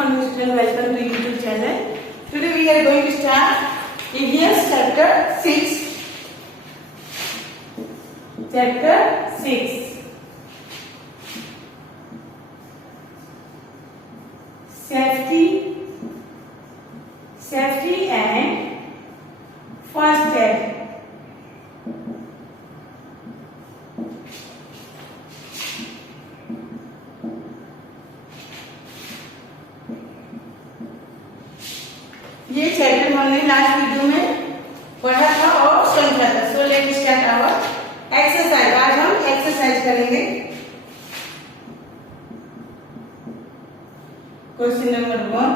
morning students, welcome to YouTube channel. Today we are going to start EVS chapter 6. Chapter 6. Safety and first aid. ये chapter हमने last video में पढ़ा था और समझा था. So let's start our exercise. आज हम एक्सरसाइज करेंगे. Question number 1.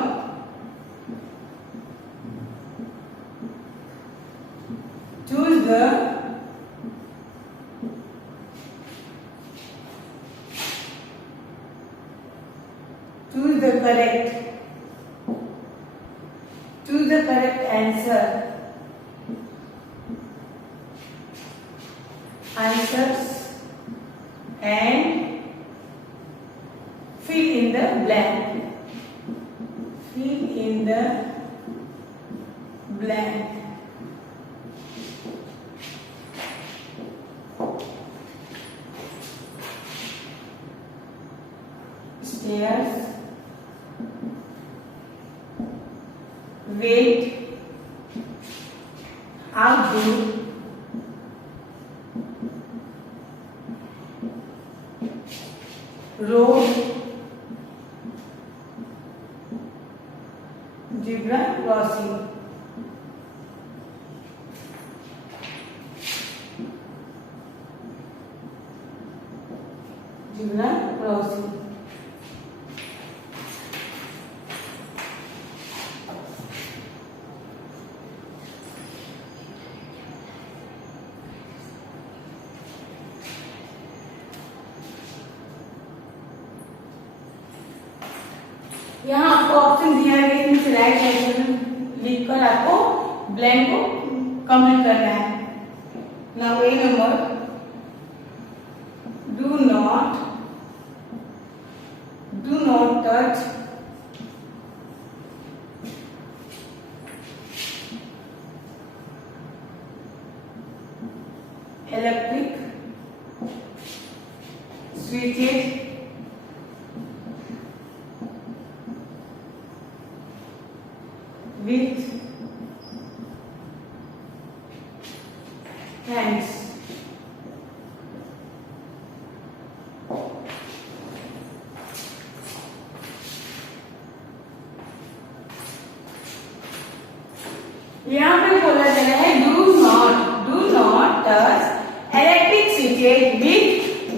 Choose the correct answer. Answers and fill in the blank. Fill in the blank. Stairs. Wait. Outdoor. Road. Zebra crossing. Zebra crossing. यहाँ आपको ऑप्शन दिया है कि इसमें राइट आंसर लिखकर आपको ब्लैंक को कमेंट करना है. Now A number. Do not touch electric switches with hands. यहाँ पे बोला जा रहा है do not touch electric switches with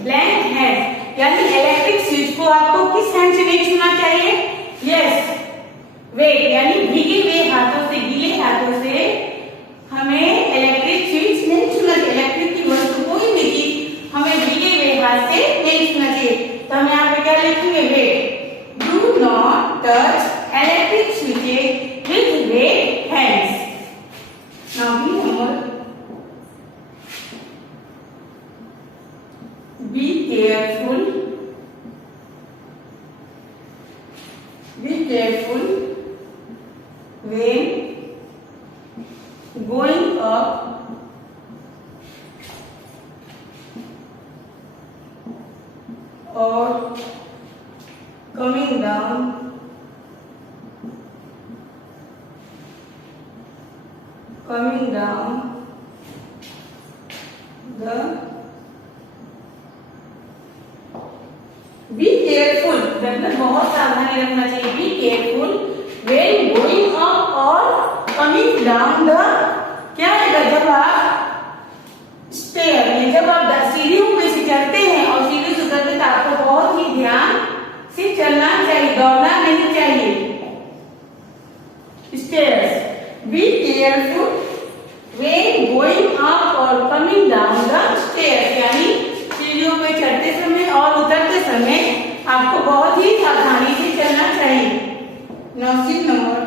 blank hand. यानी इलेक्ट्रिक स्विच को आपको किस हैंड से नहीं छूना चाहिए? Yes, wet. यानी भीगे हुए हाथों से, गीले हाथों से हमें इलेक्ट्रिक स्विच नहीं छूना चाहिए. इलेक्ट्रिक की वस्तु कोई भी चीज हमें भीगे हुए हाथ से नहीं छूना चाहिए. तो हम यहाँ पे क्या लिखेंगे? Wet. Do not touch electric switches with wet hands. Now B number. Be careful. When going up or coming down the. Be careful. मतलब बहुत सावधानी रखना चाहिए. Be careful when going up or coming down the. क्या रहेगा? जब आप स्टेयर में, जब आप सीढ़ियों में से चढ़ते हैं और सीढ़ी से उतरते, तो आपको बहुत ही ध्यान से चलना चाहिए, दौड़ना नहीं चाहिए. Stairs. Be careful when going up or coming down the stairs. यानी सीढ़ियों पे चढ़ते समय और उतरते समय आपको बहुत ही सावधानी से चलना चाहिए. Now see number.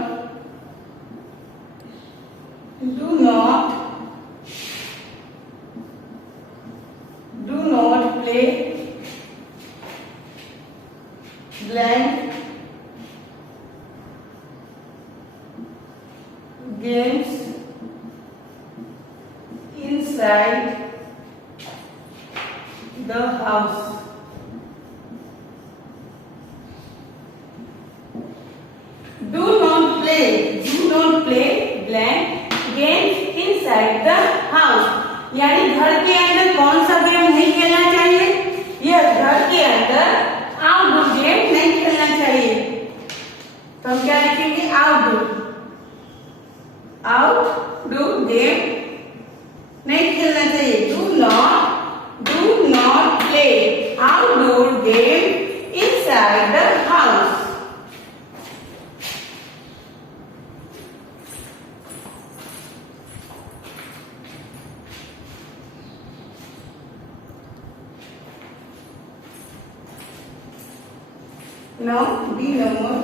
Do not play blank games inside the house. Do not play blank games inside the house. यानी घर के अंदर कौन सा गेम नहीं खेलना चाहिए? यस, घर के अंदर आउटडोर गेम नहीं खेलना चाहिए। तो हम क्या लिखेंगे? आउटडोर गेम नहीं खेलना चाहिए। Do not play outdoor game inside the house. Now B number.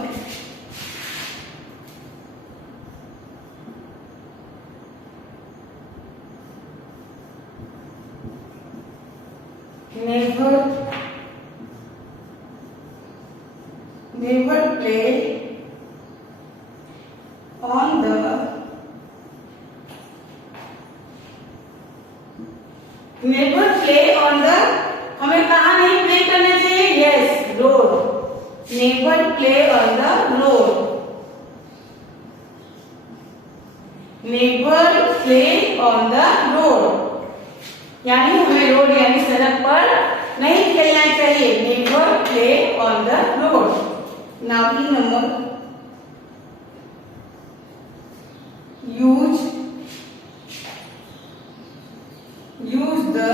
Never play on the हमें कहाँ नहीं प्ले करना चाहिए? Yes, road. Never play on the road. Never play on the road. यानी हमें रोड यानी सड़क पर नहीं खेलना चाहिए। Never play on the road. Now B number. Use the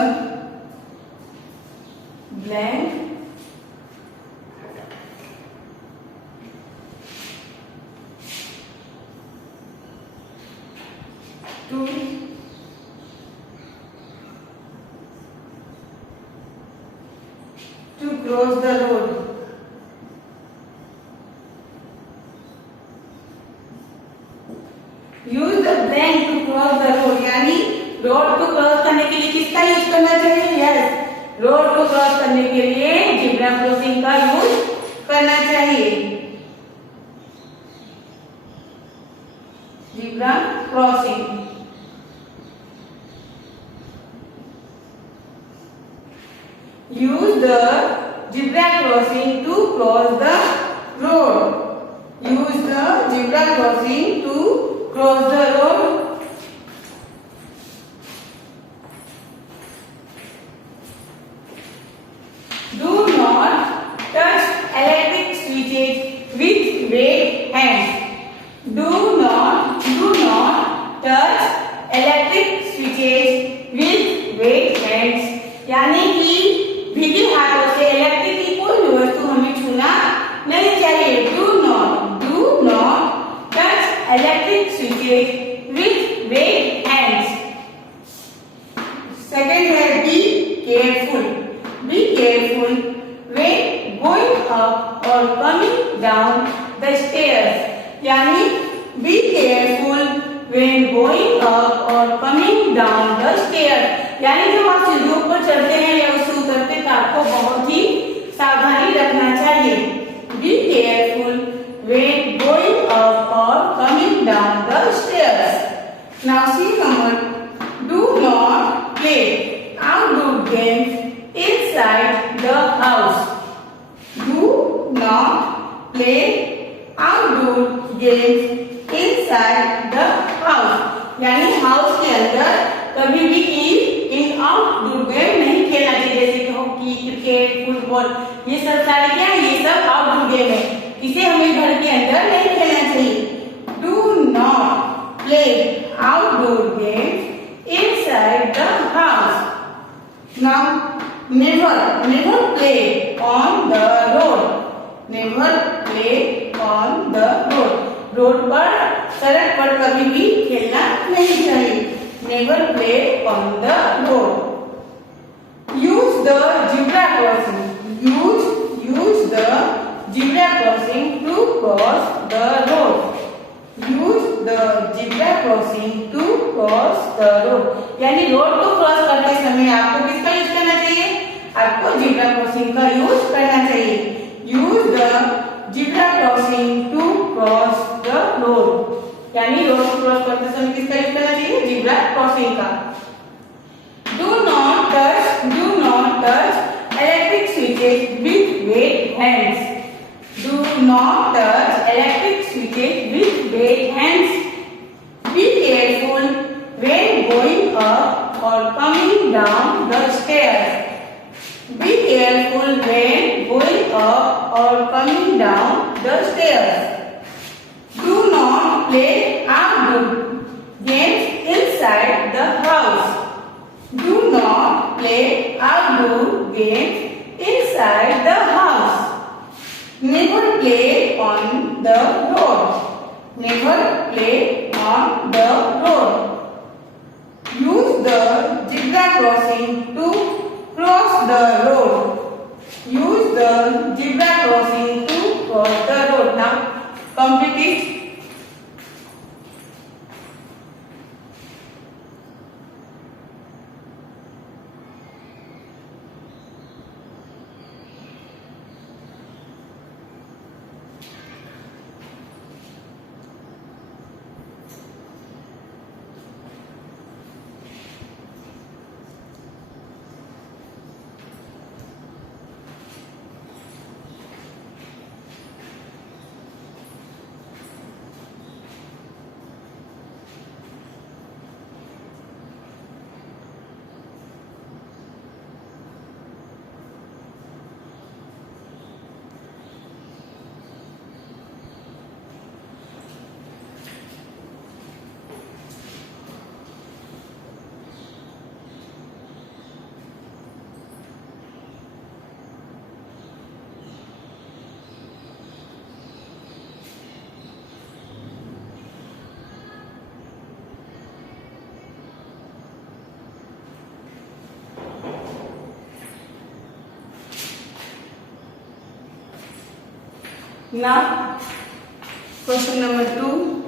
blank to cross the road. Use the blank to cross the road. यानी रोड को क्रॉस करने के लिए किसका यूज करना चाहिए? यस, रोड को क्रॉस करने के लिए ज़ेब्रा क्रॉसिंग का यूज करना चाहिए। Zebra crossing. Use the zebra crossing to cross the road. Use the zebra crossing to cross the road. Do not touch electric switches with wet hands. Do not touch electric switches with wet hands. यानी कि भीगे हाथों से इलेक्ट्रिक की कोई भी वस्तु हमें छूना नहीं चाहिए। Do not touch electric switches with wet hands. Second है be careful when going up और कमिंग डाउन द स्टेयर्स। यानी be careful when going up और कमिंग डाउन द स्टेयर्स। यानी जब आप सीढ़ियों पर चढ़ते हैं या उससे उतरते हैं तो आपको बहुत ही सावधानी रखना चाहिए। Be careful when going up और coming down the stairs. Now C number, do not play outdoor games inside the house. Do not play outdoor games inside the house. यानी हाउस के अंदर कभी भी इन आउटडोर गेम नहीं खेलना चाहिए। जैसे कि हॉकी, क्रिकेट, फुटबॉल, ये सब सारे क्या है? ये सब आउटडोर गेम है। इसे हमें घर के अंदर नहीं खेलना चाहिए। Do not play outdoor games inside the house. Now never play on the road. Never play on the road. Road पर, सड़क पर कभी भी खेलना नहीं चाहिए। Never play on the road. Use the zebra crossing. Use the zebra crossing to cross the road. Use the zebra crossing to cross the road. यानी रोड को क्रॉस करते समय आपको किसका यूज करना चाहिए? आपको zebra crossing का यूज करना चाहिए। Use the zebra crossing to cross the road. यानी रोड क्रॉस करते समय किसका यूज करना चाहिए? जीब्रा क्रॉसिंग का। Do not touch electric switches with wet hands. Do not touch electric switches with wet hands. Be careful when going up or coming down the stairs. Be careful when going up or coming down the stairs. Do not play outdoor games inside the house. Do not play outdoor games inside the house. Never play on the road. Never play on the road. Use the zebra crossing to cross the road. Use the zebra crossing to cross the road. Now complete it. Now, question number 2.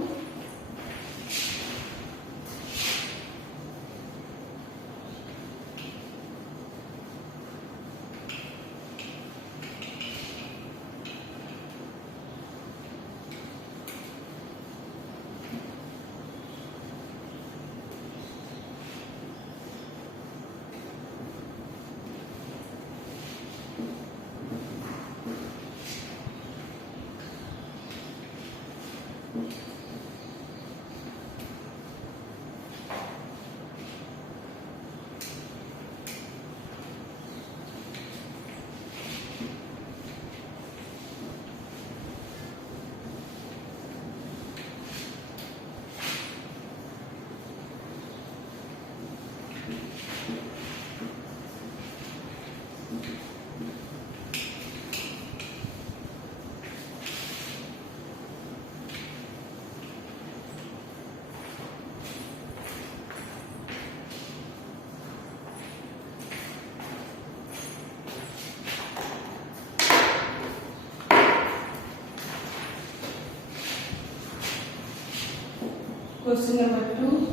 Question number 2.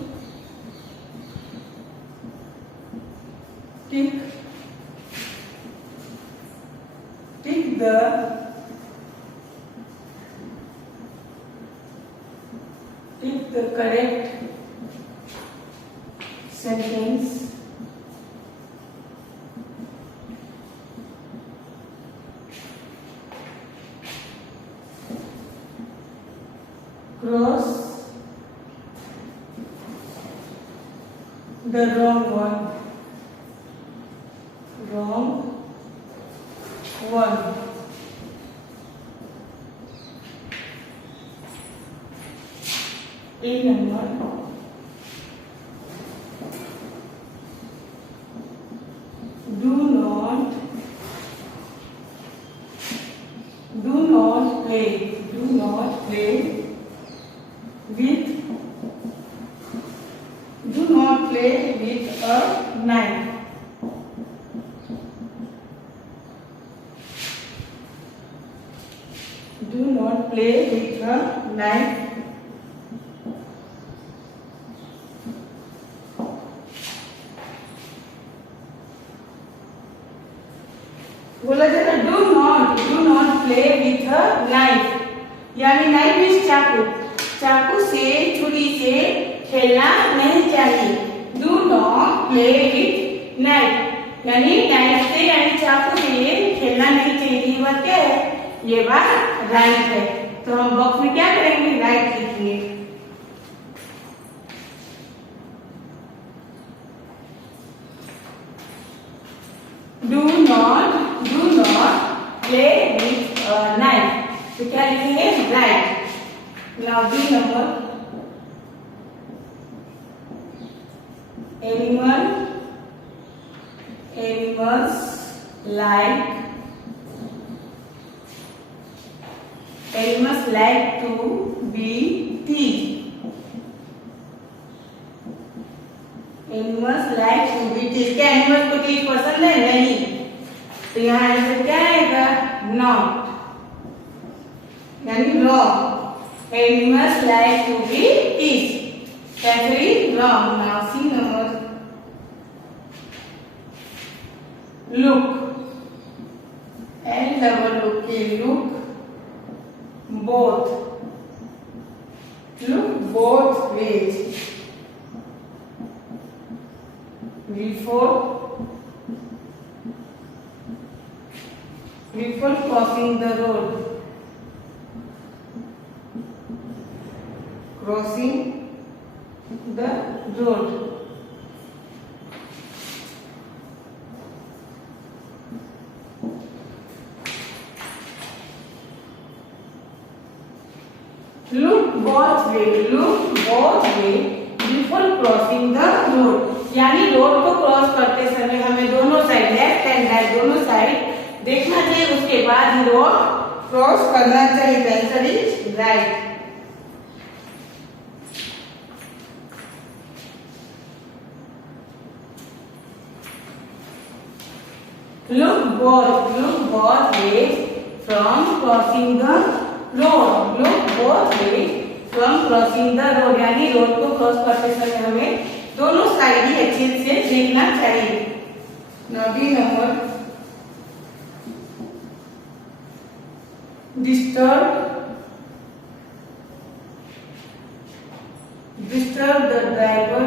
Tick the correct sentence cross the wrong one. A number. Do not play with. Do not play with a knife. Do not play with a knife. बोला जाता है do not play with a knife, यानी knife is चाकू। चाकू से छुरी से खेलना नहीं चाहिए। Do not play with knife, यानी नाइफ से यानी चाकू से खेलना नहीं चाहिए। ये बात क्या है? ये बात राइट है। तो हम बॉक्स में क्या करेंगे? राइट लिखेंगे। Do not play with knife, तो क्या लिखेंगे? Right. Now B number, animals like to be teased. Animals like to be teased. क्या एनिमल्स को टीज पसंद है? नहीं। तो यहाँ आंसर क्या आएगा? नॉट, यानी wrong. Animals like to be teased. Actually wrong. Now see number, look, look both ways before crossing the road. Look both way before crossing the road, यानी रोड को क्रॉस करते समय हमें दोनों साइड, लेफ्ट एंड राइट दोनों साइड देखना चाहिए, उसके बाद ही रोड क्रॉस करना चाहिए। Answer is right. Look both ways from crossing the road. Look both ways from crossing the road, यानी रोड को क्रॉस करते समय हमें दोनों साइड ही अच्छे से देखना चाहिए। Now B number, disturb the driver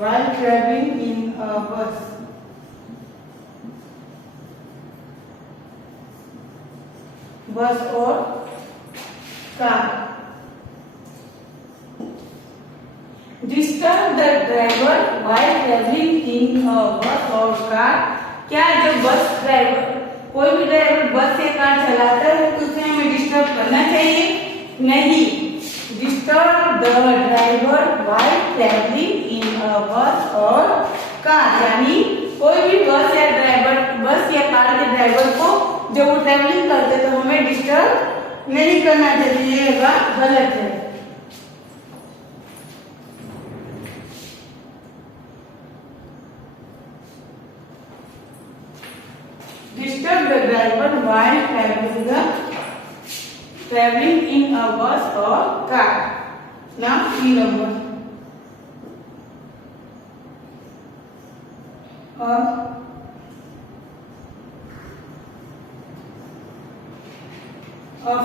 while traveling in a bus or car. Disturb the driver while traveling in a bus or car. क्या जब बस ड्राइवर, कोई भी ड्राइवर बस या कार चलाता है तो उसे हमें डिस्टर्ब करना चाहिए? नहीं। Disturb the driver while traveling in a bus or car, यानी कोई भी बस या कार के ड्राइवर को जब वो ट्रैवलिंग करते तो हमें डिस्टर्ब नहीं करना चाहिए। ये बात गलत है। Disturb the driver while traveling in a bus or car. Now C number, a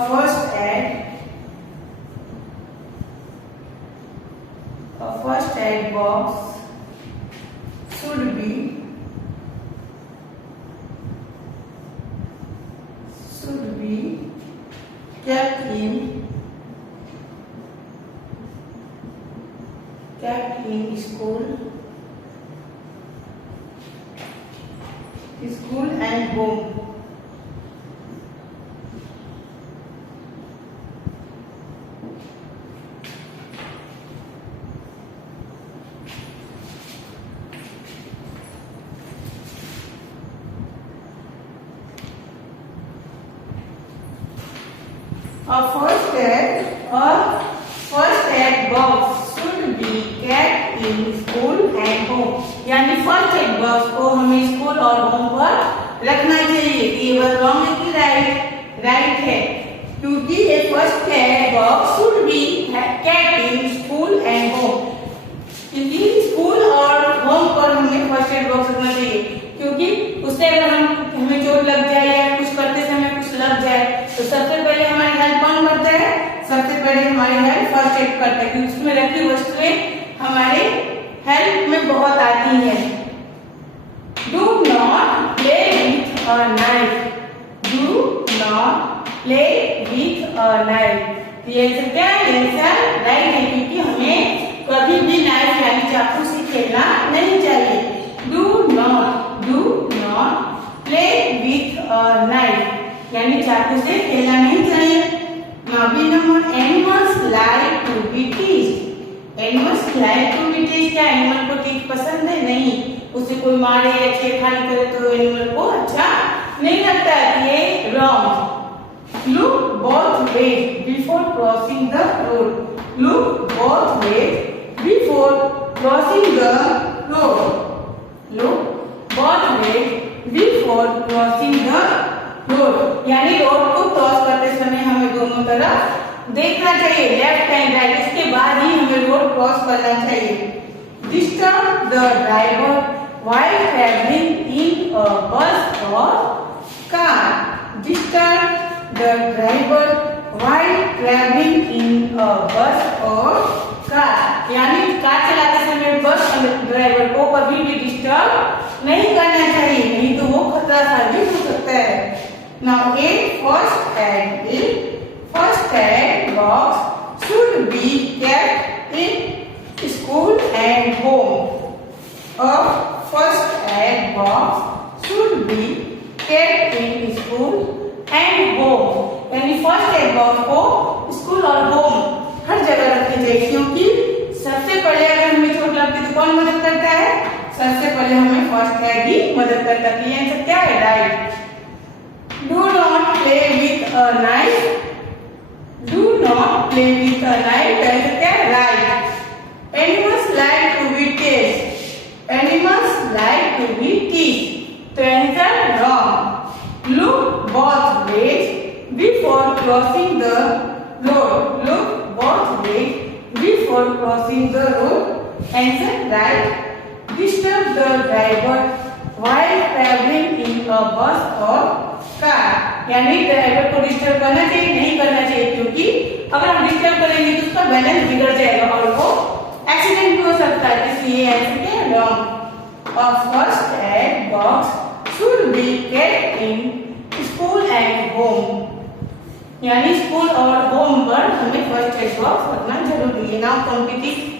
first aid box should be kept in school and home. A first aid box should be kept in school and home, यानी first aid box को हमें स्कूल और होम पर रखना चाहिए। ये बात रॉन्ग है कि राइट? राइट है। क्योंकि ये first aid box should be kept in school and home. क्योंकि स्कूल और होम पर हमें फर्स्ट एड बॉक्स रखना चाहिए, क्योंकि उससे अगर हमें चोट लग जाए या कुछ करते समय कुछ लग जाए तो सबसे पहले हमारी हेल्प कौन करता है? सबसे पहले हमारी हेल्प फर्स्ट एड करता है, क्योंकि उसमें रखी वस्तुएं हमारे हेल्प में बहुत आती है। Do not play with a knife. Do not play with a knife. ये आंसर क्या है? आंसर राइट है, क्योंकि हमें कभी भी नाइफ यानी चाकू से खेलना नहीं चाहिए। Do not play with a knife यानी चाकू से खेलना नहीं चाहिए। Now we know animals like to be teased. Animals like to be teased। क्या एनिमल को टीज पसंद है? नहीं। उसे कोई मारे या छेड़खानी करे तो एनिमल को अच्छा नहीं लगता है। ये wrong. Look both ways before crossing the road. Look both ways before crossing the road. Look both ways before crossing the road यानी रोड को क्रॉस करते समय हमें दोनों तरफ देखना चाहिए, लेफ्ट एंड राइट, उसके बाद ही हमें रोड क्रॉस करना चाहिए। Disturb the driver while travelling in a bus और car. Disturb the driver while travelling in a bus और कार यानी कार चलाते समय बस ड्राइवर को कभी भी डिस्टर्ब नहीं करना चाहिए, नहीं तो वो खतरा साबित हो सकता है। Now a first aid box should be kept in school and home. A first aid box should be kept in school and home यानी फर्स्ट एड बॉक्स को स्कूल और होम हर जगह रखनी चाहिए, क्योंकि सबसे पहले अगर हमें चोट लगती है तो कौन मदद करता है? सबसे पहले हमें फर्स्ट एड ही मदद करता है। ये आंसर क्या है? Right. Do not play with a knife. Do not play with a knife। Answer क्या है? Right. Animals like to be teased. Animals like to be teased। तो answer wrong. Look both ways before crossing the road। Look both ways before crossing the road। Answer right। Disturb the driver while traveling in a bus or car यानी ड्राइवर को डिस्टर्ब करना चाहिए, नहीं करना चाहिए, क्योंकि अगर हम डिस्टर्ब करेंगे तो उसका बैलेंस बिगड़ जाएगा और वो एक्सीडेंट भी हो सकता है। इसलिए आंसर क्या है? Wrong. A first aid box should be kept in school and home यानी स्कूल और होम पर हमें फर्स्ट एड बॉक्स रखना जरूरी है। नाउ कॉम्पिटिटिव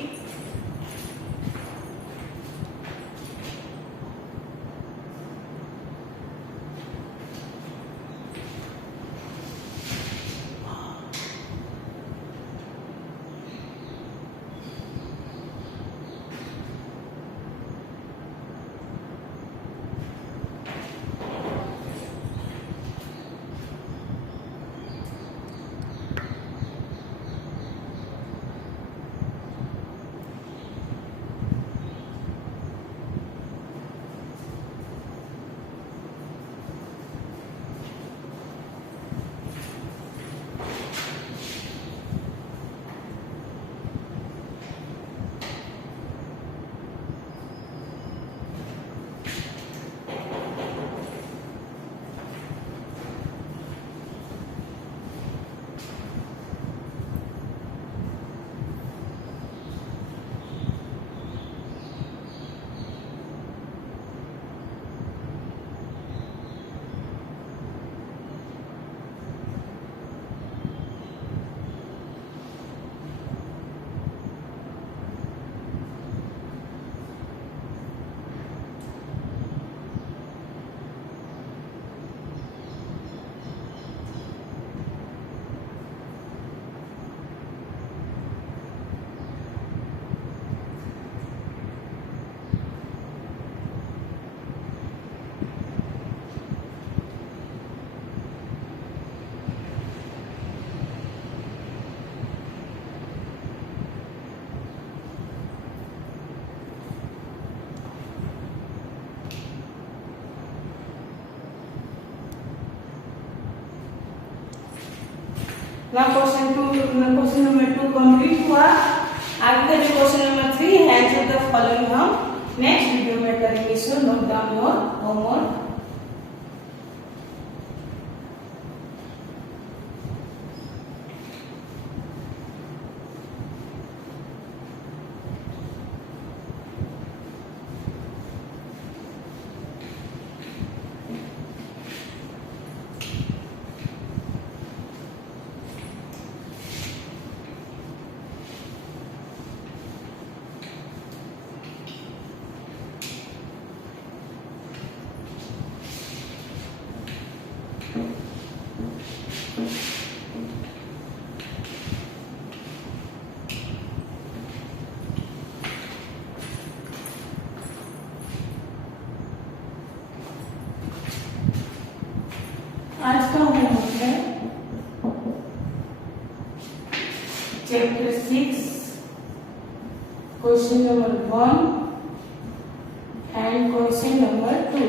ना क्वेश्चन नंबर 2 कंप्लीट हुआ। आगे का जो क्वेश्चन नंबर 3 है जो द फॉलोइंग हम नेक्स्ट वीडियो में करेंगे। So note down your homework. आज का होमवर्क है चैप्टर 6 question number 1 and question number 2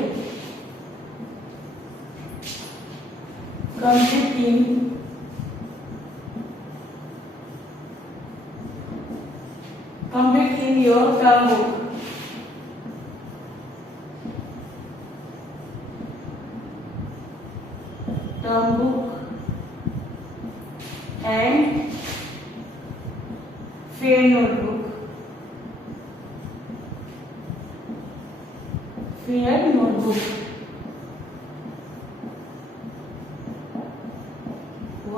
complete in your term book. Term book and fair notebook. Fair notebook.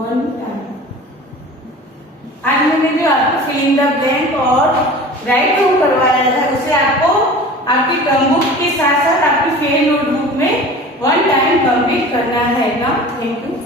One time. आज मैंने जो आपको फिल इन द ब्लैंक और राइट होम करवाया था उसे आपको आपकी टर्म बुक के साथ साथ आपकी फेयर नोटबुक में 1 टाइम कंप्लीट करना है ना। Thank you.